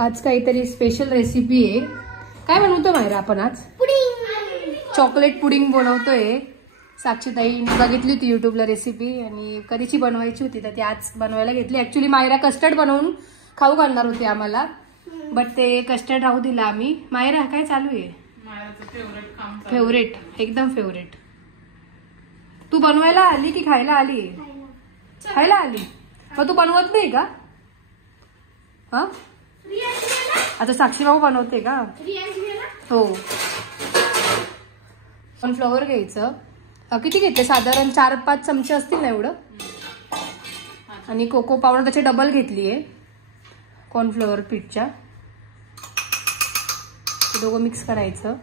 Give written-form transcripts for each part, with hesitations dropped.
आज काहीतरी special recipe आहे. काय बनवतो मायरा आपण आज? पुडिंग. चॉकलेट पुडिंग बनवतोय. साक्षीताई बघितली होती युट्यूबला रेसिपी आणि कधीची बनवायची होती तर ती आज बनवायला घेतली. ऍक्च्युली मायरा कस्टर्ड बनवून खाऊ घालणार होती आम्हाला, बट ते कस्टर्ड राहू दिला आम्ही. मायरा काय चालू आहे? फेवरेट, एकदम फेवरेट. तू बनवायला आली की खायला आली? खायला आली. मग तू बनवत नाही का? हा, आता साक्षी भाऊ बनवते का? हो. कॉर्नफ्लॉवर घ्यायचं. किती घेतले? साधारण 4-5 चमचे असतील ना एवढं. आणि कोको पावडर त्याची डबल घेतली आहे कॉर्नफ्लॉवर पीठच्या. ते दोघं मिक्स करायचं.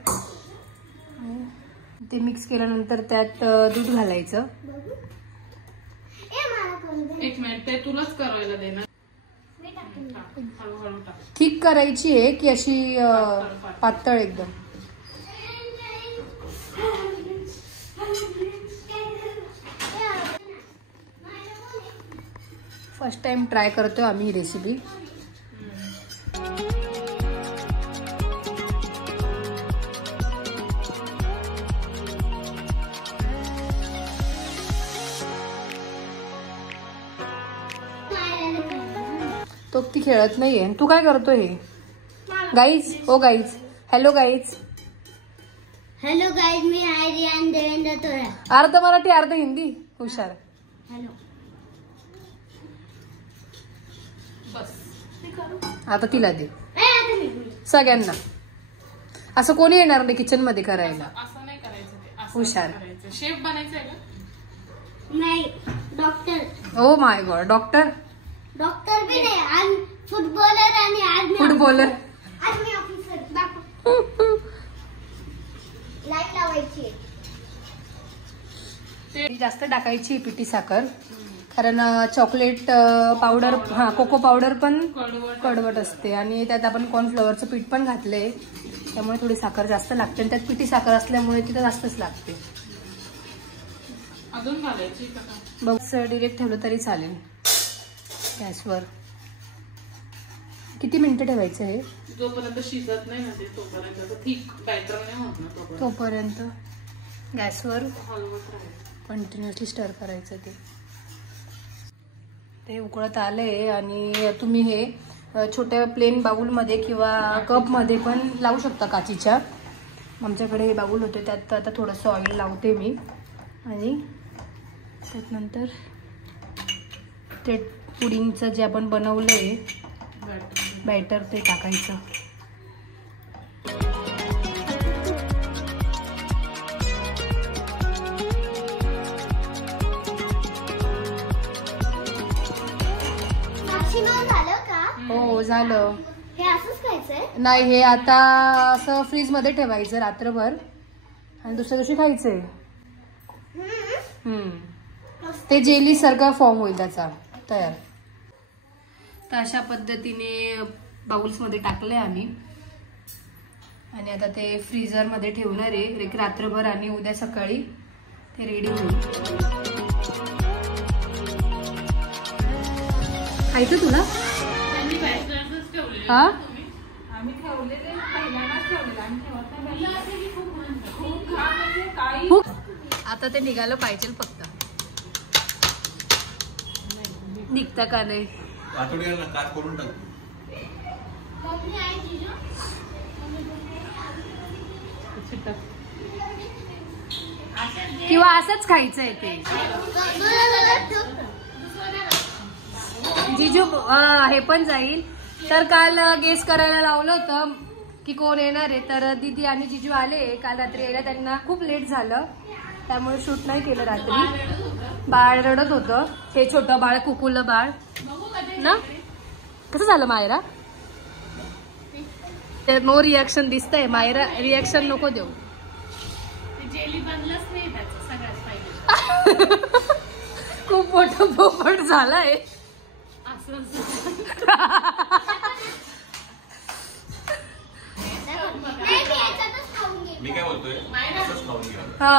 ते मिक्स केल्यानंतर त्यात दूध घालायचं. एक मिनिट, ते तुलाच करायला देणार. ठीक करायची आहे की अशी पातळ एकदम? फर्स्ट टाइम ट्राय करतोय आम्ही ही रेसिपी. तो ती खेळत नाहीये. तू काय करतोय हे? गाईज, ओ guys, hello guys. Hello guys, मी आर्यन देवेंद्र तोरा. अर्ध मराठी अर्ध हिंदी. हुशार. हेलो. आता तिला दे सगळ्यांना. असं कोणी येणार नाही किचन मध्ये करायला. असं नाही करायचं. हुशार. शेफ बनायचंय का? नाही, doctor. Oh my God, doctor. Doctor भी नाही, आज फुटबॉलर आणि आज मी फुटबॉलर. आज मी ऑफिसर. लाईट लावायची. जास्त टाकायची पिठी साखर, कारण चॉकलेट पावडर, हा कोको पावडर पण कडवट असते आणि त्यात आपण कॉर्नफ्लॉवरचं पीठ पण घातलंय त्यामुळे थोडी साखर जास्त लागते आणि त्यात पिठी साखर असल्यामुळे तिथं जास्तच लागते. अजून घालायची का? बस डिरेक्ट ठेवलं तरी चालेल गॅसवर. किती मिनिटं ठेवायचं हे? जोपर्यंत शिजत नाही ना ते तोपर्यंत. थिक बॅटर नाही होत ना तोपर्यंत गॅसवर हलवत राहायचं. कंटिन्युअसली स्टर करायचं. ते उकळत आलंय आणि तुम्ही हे छोट्या प्लेन बाउलमध्ये किंवा कपमध्ये पण लावू शकता काचीच्या. आमच्याकडे हे बाउल होते त्यात आता थोडंसं ऑइल लावते मी आणि त्यानंतर ते पुडिंगचं जे आपण बनवलंय बॅटर ते टाकायचं. हो झालं. हे असंच खायचंय? नाही, हे आता असं फ्रीज मध्ये ठेवायचं रात्रभर आणि दुसऱ्या दिवशी खायचंय. ते जेली सारखा फॉर्म होईल त्याचा तयार. तर अशा पद्धतीने बाउल्स मध्ये टाकले आम्ही आणि आता ते फ्रीजर मध्ये ठेवणार आहे रात्रभर आणि उद्या सकाळी ते रेडी होईल. खायचं तुला? हा, आता ते निघालं पाहिजे फक्त. निघता का नाही? किंवा असंच खायचंय ते. जिजू हे पण जाईल. तर काल गेस करायला लावलं होतं की कोण येणार आहे, तर दीदी आणि जिजू आले काल रात्री यायला. त्यांना खूप लेट झालं त्यामुळे शूट नाही केलं रात्री. बाळ रडत होतं, हे छोटं बाळ, कुकुलं बाळ ना. कसं झालं मायरा? ते नो रिॲक्शन दिसतंय. मायरा रिॲक्शन नको देऊ. खूप मोठं पोपट झालंय. मी काय बोलतोय? हा,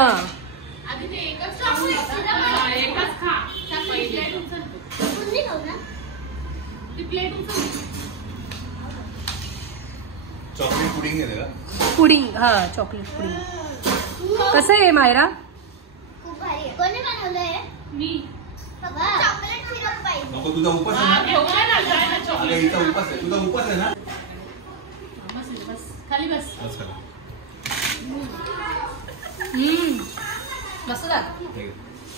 चॉकलेट पुडिंग आहे का? पुडिंग, हा चॉकलेट पुडिंग. कसं आहे मायरा? खूप भारी आहे. कोणी बनवलंय? मी चॉकलेट सिरप पाहिजे. नको तुझा उपास आहे ना? घेऊया ना काय ना अगं चॉकलेट. हिचा उपास आहे. तुझा उपास आहे ना? बस खाली बस. बस करा. मस्त झालं. ठीक आहे.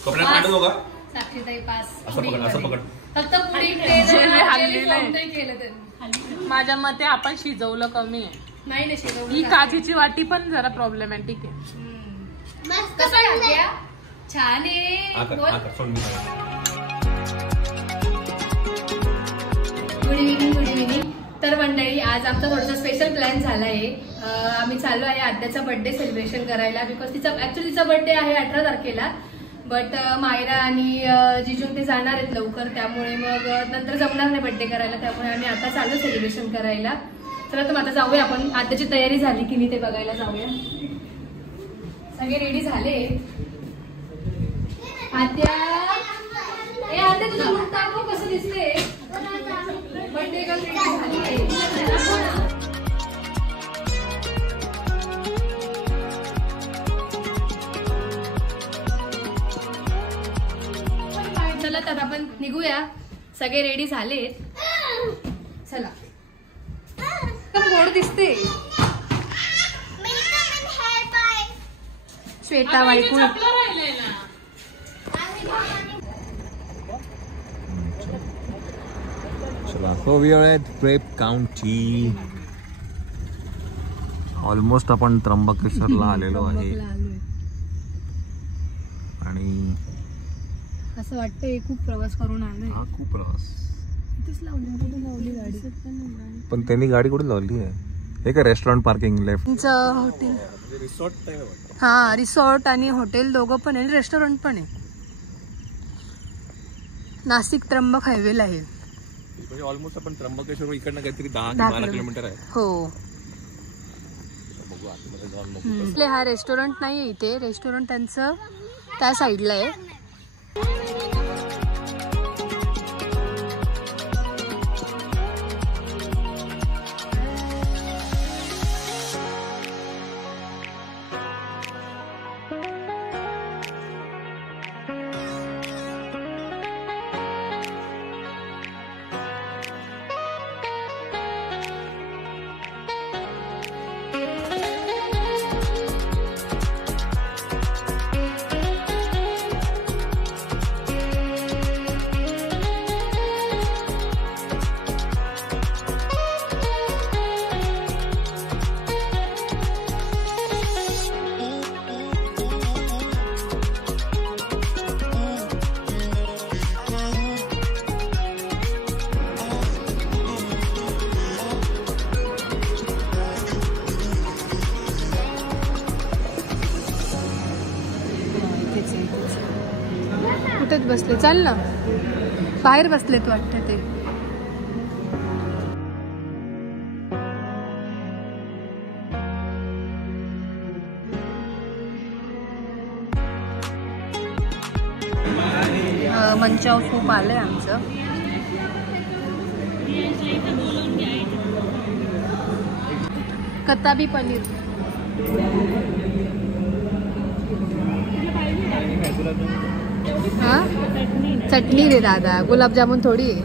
कपड्यात पाठवू का? साक्षीताई पास. असं पकड, असं पकड. फक्त पुडिंग जेली हल्ली नाही. केलं त्यांनी. माझ्या मते आपण शिजवलं कमी आहे. नाही ना शिकवलं. ही काचेची वाटी पण जरा प्रॉब्लेमॅटिक आहे. मस्त कसं बनलंय. आहे? छान आहे. हा कर, बोल. हा कर. सोड मी करतो. Good evening, good evening. तर मंडळी आज आमचा थोडासा स्पेशल प्लॅन झाला आहे. आम्ही चाललो आहे आद्याचा बर्थडे सेलिब्रेशन करायला. बिकॉज तिचा बर्थडे आहे 18 तारखेला. बट मायरा आणि जिजून ते जाणार आहेत लवकर, त्यामुळे मग नंतर जमणार नाही बर्थडे करायला. त्यामुळे आम्ही आता चालू सेलिब्रेशन करायला. चला तर आता जाऊया आपण. आद्याची तयारी झाली की नाही ते बघायला जाऊया. सगळे रेडी झाले. आद्या तुझं लुक दाखव कसं दिसते. बर्थडे गर्ल रेडी झाली आहे. चला तर आपण निघूया. सगळे रेडी झालेत. चला. तर गोड दिसते. श्वेता वाईकूळ. राहिलंय ना. चला so we are at prep county. Almost आपण त्र्यंबकेश्वरला आलेलो आहे. आणि असं वाटतंय खूप प्रवास करून आलोय. हा खूप प्रवास. इथेच लावली गाडी. पण त्यांनी गाडी कुठे लावली आहे? हे का restaurant parking left. Hotel. Resort हा रिसॉर्ट आणि हॉटेल दोघं पण आहे. रेस्टॉरंट पण आहे. नाशिक त्र्यंबक हायवेला आहे. म्हणजे ऑलमोस्ट आपण त्र्यंबकेश्वर इकडनं काहीतरी 10-12 किलोमीटर आहे. हो. बघू आतमध्ये जाऊन बघू. हा रेस्टॉरंट नाहीये इथे. रेस्टॉरंट त्यांचं त्या साईडला आहे. कुठेच बसले. चाल ना. बाहेर बसलेत वाटतं ते. मंचाव सूप आलंय आमचं. कताबी पनीर. हा चटणी रे दादा. गुलाबजामुन थोडी आहे.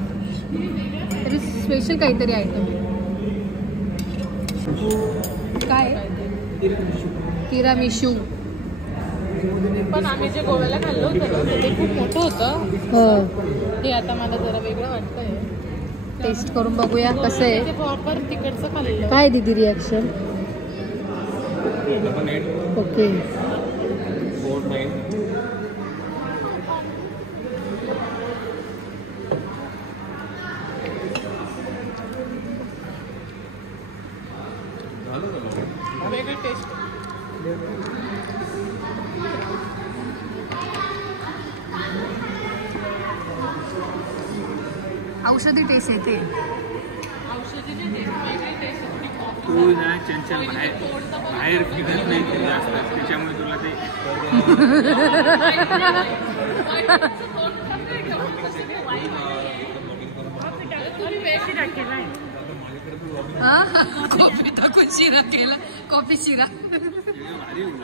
तरी स्पेशल काहीतरी आयटम काय. तिरामिशू. पण आम्ही जे गोव्याला खाल्लं होतं ना ते खूप मोठं होतं. हो. ते आता मला जरा वेगळं वाटतंय. टेस्ट करून बघूया कसं आहे. प्रॉपर तिकडचं खाल्लं. काय दिदी रिॲक्शन. ओके. वेगळी टेस्ट. औषधी टेस्ट येते. औषधीची टेस्ट वेगळी टेस्ट. तू ना चंचल बाहेर फिरत नाही तू जास्त, त्याच्यामुळे तुला ते तुम्ही वेशी टाकेल आहे. कॉफी टाकून शिरा केला. कॉफी शिरा. भारी होईल.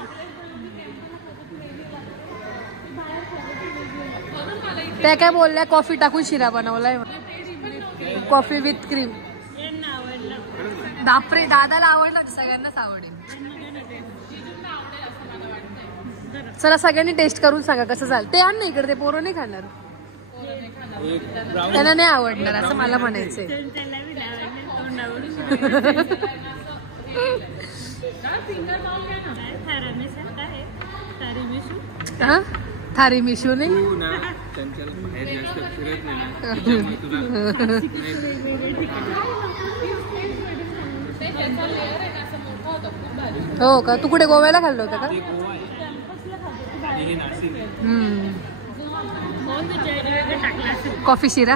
त्या काय बोलल्या कॉफी टाकून शिरा बनवलाय. Coffee with cream. बापरे दादाला आवडलं सगळ्यांनाच आवडेल. चला सगळ्यांनी टेस्ट करून सांगा कसं झालं. ते आण ना इकडे. ते पोरं नाही खाणार. त्यांना नाही आवडणार असं मला म्हणायचंय. हा थारी मिशू नाही. तू ना चंचल बाहेर जास्त फिरत नाही ना त्याच्यामुळे तुला हो का. तू कुठे गोव्याला खाल्लं होतं का. ते गोवा आहे हे नाशिक आहे. कॉफी शिरा.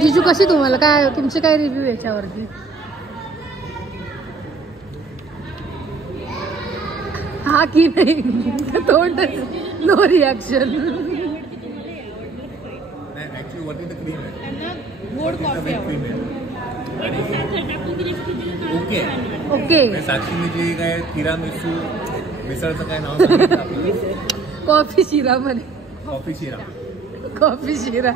जिजू कशी तुम्हाला काय तुमचे काय रिव्ह्यू याच्यावरती. हा की नाही. तोंड नो रिॲक्शन. ऍक्च्युली वरती तर क्रीम आहे. गोड कॉफी ओके ओके. साक्षीने जे काय तिरामिसू मिसळचं काय नाव सांगितलं आपलं. कॉफी शिरा म्हणे. कॉफी शिरा. कॉफी शिरा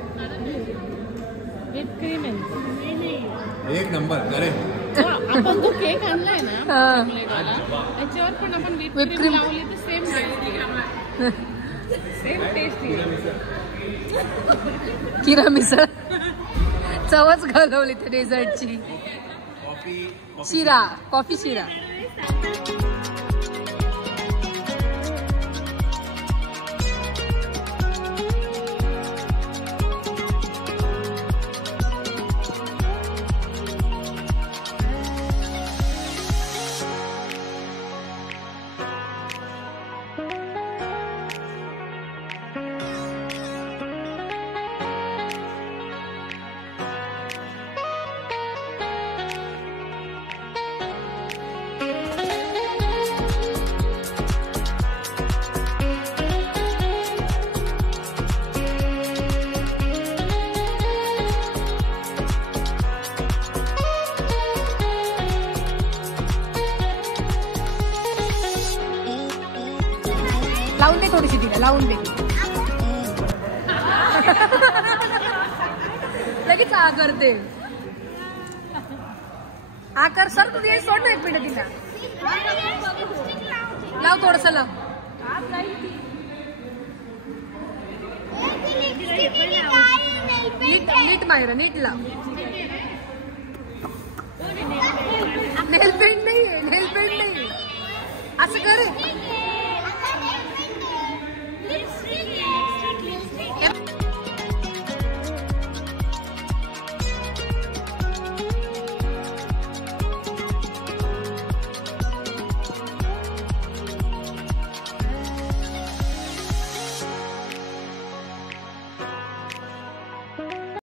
एक नंबर. अरे आपण जो केक आणलाय ना हा. त्याच्यावर पण आपण Whipped whipped cream. cream लावली तर सेम टेस्टी. किरा मिसळ चवच घालवली त्या डेझर्टची. शिरा कॉफी शिरा. लावून दे थोडीशी तिला. लावून दे. लगेच आ करते. आ कर सर. तू ये सोड ना एक मिनिट तिला. लाव थोडस लाव. नीट नीट मायरा नीट लाव. नेल पेंट नाही. नेल पेंट नाही. असं कर.